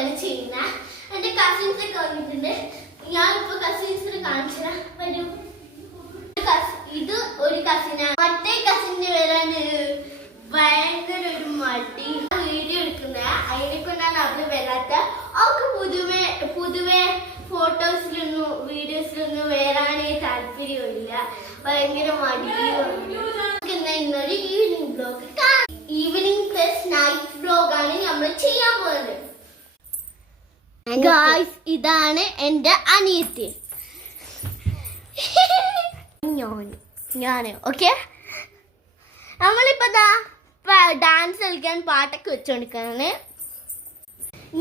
വ്ലോഗാണ് ചെയ്യുന്നത്. എന്റെ കസിൻസ് ഒക്കെ വന്നിട്ടുണ്ട്. ഞാനിപ്പോ കസിൻസിന് കാണിച്ചു വരും. ഇത് ഒരു കസിനാണ്. മറ്റേ കസിന്റെ പേരാണ് ഭയങ്കര ഒരു മടി വീഡിയോ എടുക്കുന്നത്. അതിനെ കൊണ്ടാണ് അവര് വരാത്ത. അവർക്ക് പൊതുവെ ഫോട്ടോസിലൊന്നും വീഡിയോസിലൊന്നും വരാനേ താല്പര്യമില്ല. ഭയങ്കര മടിയും. ഇന്നൊരു evening blog, evening plus night blog ആണ് നമ്മൾ ചെയ്യാൻ പോകുന്നത്. ഗായ്സ്, ഇതാണ് എന്റെ അനിയത്തി. ഞാന് ഓക്കെ. നമ്മളിപ്പോ ഡാൻസ് കളിക്കാൻ പാട്ടൊക്കെ വെച്ചോണ്ടിരിക്കാണ്.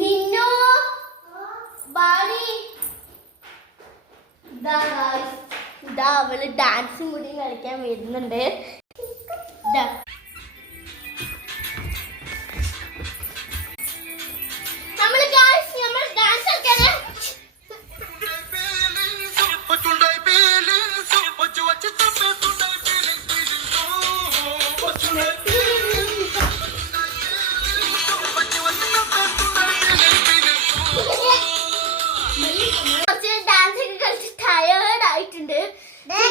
നിന്നോ ബാഡി ഇതാ അവള് ഡാൻസും കൂടി കളിക്കാൻ വരുന്നുണ്ട്. നമ്മൾ ഡാൻസ് കളിക്കാന്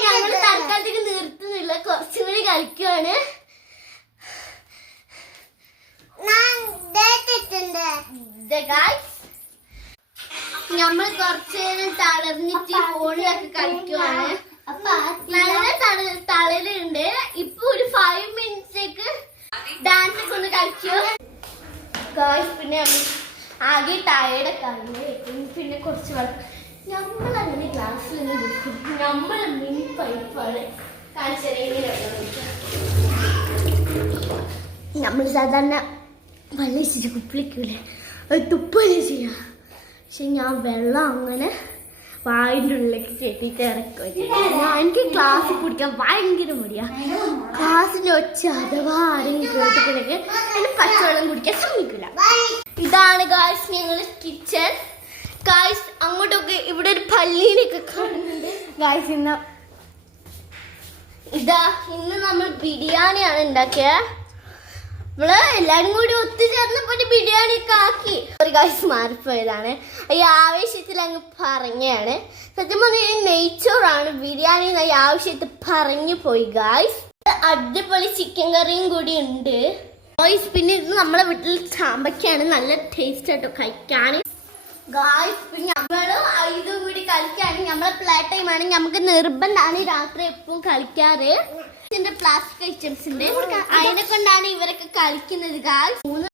ഞങ്ങൾ തൽക്കാലത്തേക്ക് നിർത്തുന്നില്ല, കുറച്ചും കൂടി കളിക്കുവാണ്. നമ്മൾ കുറച്ചു നേരം തളർന്നിട്ട് ഫോണിലൊക്കെ കളിക്കുവാണ്. നല്ല തളരുണ്ട്. ഇപ്പൊ ഒരു 5 മിനിറ്റ്സേക്ക് ഡാൻസ് ഒക്കെ ഒന്ന് കളിക്കോ ഗായ്സ്. പിന്നെ ആകെ ടയേർഡൊക്കെ ആണ്. പിന്നെ കുറച്ച് നമ്മളങ്ങനെ ക്ലാസ്സിൽ നിന്ന് വിളിക്കും. നമ്മൾ മിനി പൈപ്പാണ് നമ്മൾ സാധാരണ വെള്ളം ഇച്ചിട്ട് കുപ്പിളിക്കൂലേ, അത് തുപ്പല്ലേ ചെയ്യാം. പക്ഷെ ഞാൻ വെള്ളം അങ്ങനെ വായിൻ്റെ ഉള്ളിലേക്ക് കെട്ടിയിട്ട് ഇറക്കും. എനിക്ക് ക്ലാസ്സിൽ കുടിക്കാൻ ഭയങ്കര മടിയാ. ക്ലാസ്സിൻ്റെ ഒച്ച അഥവാ ആരെങ്കിലും കേട്ടിട്ടുണ്ടെങ്കിൽ എന്നെ പച്ചവെള്ളം കുടിക്കാൻ സമ്മതിക്കില്ല. ഇതാണ് ഗായ്സ് ഞങ്ങൾ കിച്ചൺ. ഗായ്സ് അങ്ങോട്ടൊക്കെ ഇവിടെ ഒരു പള്ളീനൊക്കെ കാണുന്നുണ്ട്. ഗായ്സ് ഇന്ന് നമ്മൾ ബിരിയാണിയാണ് ഉണ്ടാക്കിയത്. നമ്മള് എല്ലാരും കൂടി ഒത്തുചേർന്നപ്പോ ബിരിയാണി ഒക്കെ ആക്കി. ഒരു ഗായ്സ് മാറിപ്പോയതാണ്. ഈ ആവേശത്തിൽ അങ്ങ് പറഞ്ഞാണ്. സത്യം പറഞ്ഞാൽ നെയ്ച്ചോറാണ്, ബിരിയാണി ഈ ആവശ്യത്തിൽ പറഞ്ഞു പോയി ഗായ്സ്. അടിപൊളി ചിക്കൻ കറിയും കൂടി ഉണ്ട് ഗായ്സ്. പിന്നെ ഇത് നമ്മളെ വീട്ടിൽ ചാമ്പയ്ക്കാണ്, നല്ല ടേസ്റ്റ് ആയിട്ടോ കഴിക്കാൻ ഗായ്സ്. പിന്നെ നമ്മള് ഇതും കൂടി കളിക്കുകയാണെങ്കിൽ നമ്മളെ പ്ലേ ടൈം ആണെങ്കിൽ നമുക്ക് നിർബന്ധമാണ് രാത്രി എപ്പോഴും കളിക്കാറ്. പ്ലാസ്റ്റിക് ഐറ്റംസ് ഉണ്ട്, അതിനെ കൊണ്ടാണ് ഇവരൊക്കെ കളിക്കുന്നത് ഗായ്സ്.